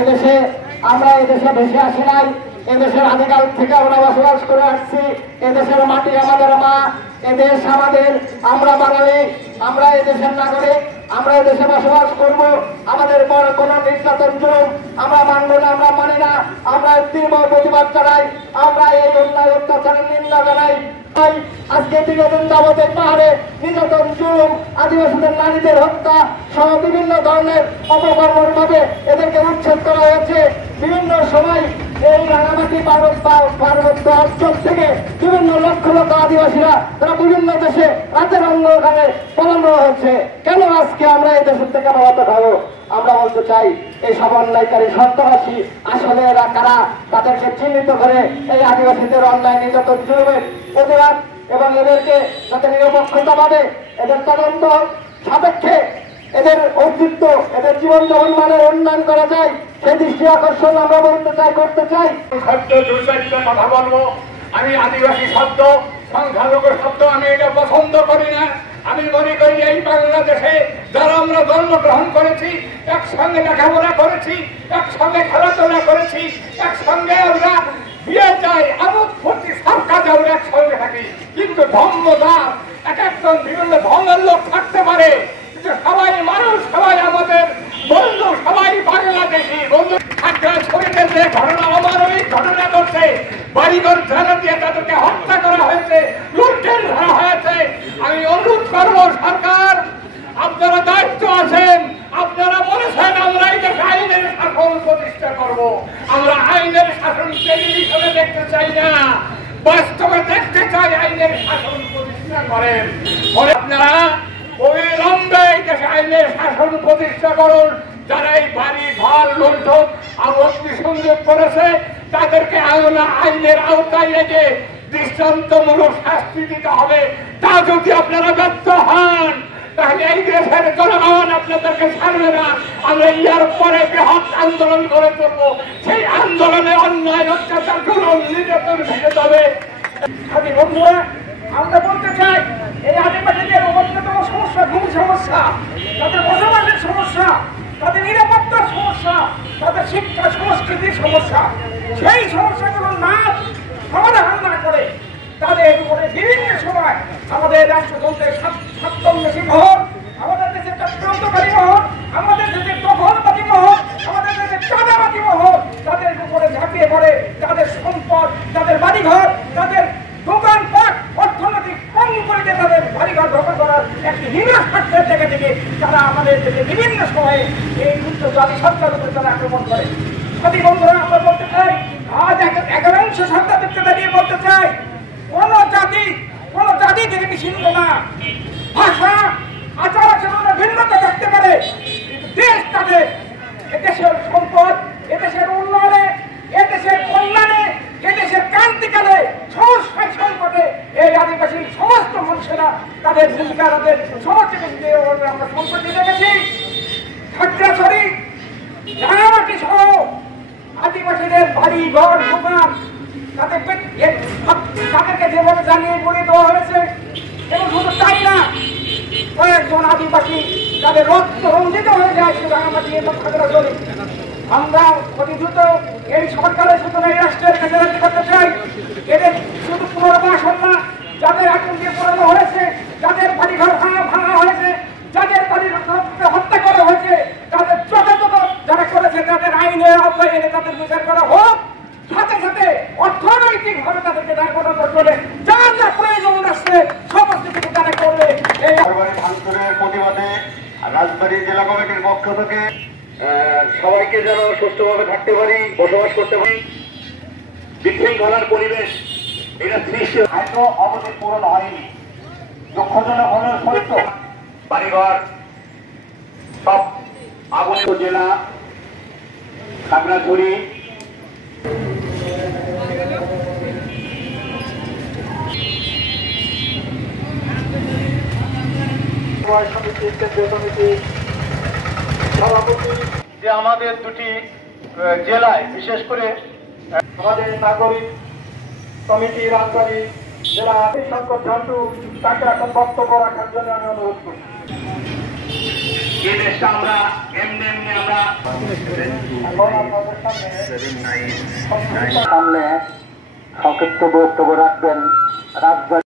এদেশে আমরা এদেশে ভেসে আসি নাই, এদেশের আদিকাল থেকে আমরা বসবাস করে আসছি। এদেশের মাটি আমাদের মা, এদেশ আমাদের, আমরা বাঙালি, আমরা এদেশের নাগরিক, আমরা এদেশে বসবাস করব। আমাদের পর কোন নির্যাতন জুলুম আমরা মানব না, আমরা মানি না। আমরা তীব্র প্রতিবাদ জানাই, আমরা এই অন্যায় অত্যাচারের নিন্দা জানাই। আজকে দীর্ঘদিন যাবতের পাহাড়ে নির্যাতন জুলুম, আদিবাসীদের নারীদের হত্যা সহ বিভিন্ন ধরনের অপকর্মের ভাবে এদেরকে উচ্ছেদ করা হয়েছে। বিভিন্ন সময় এই রাঙামাটি পার্বত্য অঞ্চল থেকে বিভিন্ন লক্ষ লক্ষ আদিবাসীরা তারা বিভিন্ন দেশে রাতের অন্ধকারে পলানো হয়েছে। কেন আজকে আমরা এই দেশের থেকে পলাতক হব? আমরা বলতে চাই এই সমন্বয়কারী সন্ত্রাসী আসলে এরা কারা, তাদেরকে চিহ্নিত করে এই আদিবাসীদের অন্যায় নির্যাতন জুলুমের প্রতিবাদ এবং এদেরকে যাতে নিরপেক্ষতা পাবে, এদের তদন্ত সাপেক্ষে এদের অস্তিত্ব, এদের জীবন যাপন মানের উন্নয়ন করা যায় সেই দৃষ্টি আকর্ষণ আমরা করতে চাই। শব্দ দুর্চারিতা কথা বলবো, আমি আদিবাসী শব্দ, সংখ্যালঘু শব্দ আমি এটা পছন্দ করি না। আমি মনে করি এই বাংলাদেশে যারা আমরা জন্মগ্রহণ করেছি, একসঙ্গে লেখাপড়া করেছি, একসঙ্গে খেলাধুলা করেছি, একসঙ্গে আমরা বিয়ে যাই, আমোদ ফুর্তি সব কাজে আমরা একসঙ্গে থাকি। কিন্তু ধর্মদার এক একজন বিভিন্ন ধর্মের লোক থাকতে পারে, কিন্তু সবাই মানুষ, সবাই আমাদের বন্ধু, সবাই বাংলাদেশি বন্ধু। শরীরের যে ঘটনা, অমানবিক ঘটনা করছে, বাড়িঘর ঝাড়া দিয়ে তাদেরকে হত্যা করা হয়েছে, লুণ্ঠন ধরা হয়েছে। আমি অনুরোধ করব সরকার, আপনারা দায়িত্ব আছেন, আপনারা বলেছেন আমরা এই দেশে আইনের শাসন প্রতিষ্ঠা করব। আমরা আইনের শাসন টেলিভিশনে দেখতে চাই না, বাস্তবে দেখতে চাই আইনের শাসন প্রতিষ্ঠা করেন। আপনারা অবিলম্বে এই দেশে আইনের শাসন প্রতিষ্ঠা করুন। যারা এই বাড়ি ঘর লুণ্ঠন আর অগ্নিসংযোগ করেছে তাদেরকে আইনের আওতায় রেখে দৃষ্টান্তমূলক শাস্তি দিতে হবে। তা যদি আপনারা ব্যর্থ হন তাহলে এই দেশের জনগণ আপনাদেরকে ছাড়বে না। আমরা ইয়ার পরে বৃহৎ আন্দোলন করে তুলবো। সেই আন্দোলনে অন্যায় অত্যাচার জুলুম নির্যাতন ভেঙে যাবে। বন্ধুরা, আমরা বলতে চাই এই আদিবাসীদের অন্যতম সমস্যা ঘুম সমস্যা, তাদের বসবাসের সমস্যা, তাদের নিরাপত্তার সমস্যা, তাদের শিক্ষা সংস্কৃতির সমস্যা। সেই সমস্যাগুলো না সমাধান না করে তাদের উপরে বিভিন্ন সময় আমাদের রাষ্ট্রযন্ত্রের স্বার্থন্বেষী মহল, আমাদের দেশের চক্রান্তকারী মহল, আমাদের দেশের দখলবাদী মহল, আমাদের দেশের চাঁদাবাদী মহল তাদের উপরে ঝাঁপিয়ে পড়ে তাদের সম্পদ, তাদের বাড়িঘর, তাদের দোকানপাট, অর্থনৈতিক কম করে দিয়ে তাদের বাড়িঘর দখল করার একটি হিংস্র স্বার্থের জায়গা থেকে তারা আমাদের দেশে বিভিন্ন সময়ে এই জাতি সত্তার উপরে তারা আক্রমণ করে। সাথী বন্ধুরা, আমরা বলতে চাই আজ একাংশ সত্তাদেরকে দাঁড়িয়ে বলতে চাই কোন জাতি থেকে বিচ্ছিন্ন না। ভাষা, আচার আচরণের ভিন্নতা থাকতে পারে, কিন্তু দেশ তাদের এদেশের সম্পদ, এদেশের উন্নয়নে, এদেশের কল্যাণে, এদেশের ক্রান্তিকালে সমস্যার সংকটে এই আদিবাসী সমস্ত মানুষেরা তাদের ভূমিকা, তাদের সমস্ত কিছু আমরা সম্পত্তি দেখেছি। খাগড়াছড়ি, রাঙামাটি সহ আদিবাসীদের বাড়ি ঘর দোকান তাদেরকে যেভাবে জানিয়ে বলে দেওয়া হয়েছে, এবং শুধু তাই না, কয়েকজন আদিবাসী তাদের রক্ত রঞ্জিত হয়ে যায় রাঙামাটি এবং খাগড়াছড়ি। আমরা অতি দ্রুত এই সরকারের সূচনা এই রাষ্ট্রের কাছে দাবি করতে চাই, এদের শুধু পুনর্বাসন না, যাদের আগুন দিয়ে পোড়ানো হয়েছে, যাদের বাড়িঘর ভাঙা হয়েছে, যাদের বাড়ির হত্যা করা হয়েছে, তাদের যথাযথ যারা করেছে তাদের আইনের আওতায় এনে তাদের বিচার করা হোক। সাথে সাথে অর্থনৈতিক ভাবে তাদেরকে দায় প্রদান করবে, যা যা প্রয়োজন আসছে সমস্ত কিছু তারা করবে। এই ভাঙচুরের প্রতিবাদে রাজবাড়ী জেলা কমিটির পক্ষ থেকে সবাইকে যেন সুস্থভাবে থাকতে পারি, বসবাস করতে পারি, বিশৃঙ্খলার পরিবেশ এটা সৃষ্টি হয়তো অবধি পূরণ হয়নি। দুঃখজনক হলেও সত্য, বাড়িঘর সব আগুনে জেলা খাগড়াছড়ি সমিতি, কেন্দ্রীয় সমিতি সভাপতি, যে আমাদের দুটি জেলায় বিশেষ করে আমাদের নাগরিক কমিটি রাজবাড়ী জেলা শঙ্কর ঝন্টু তাকে এখন বক্তব্য রাখার জন্য আমি অনুরোধ করি। এই দেশটা আমরা এমনি এমনি আমরা সামনে সংক্ষিপ্ত বক্তব্য রাখবেন রাজবাড়ী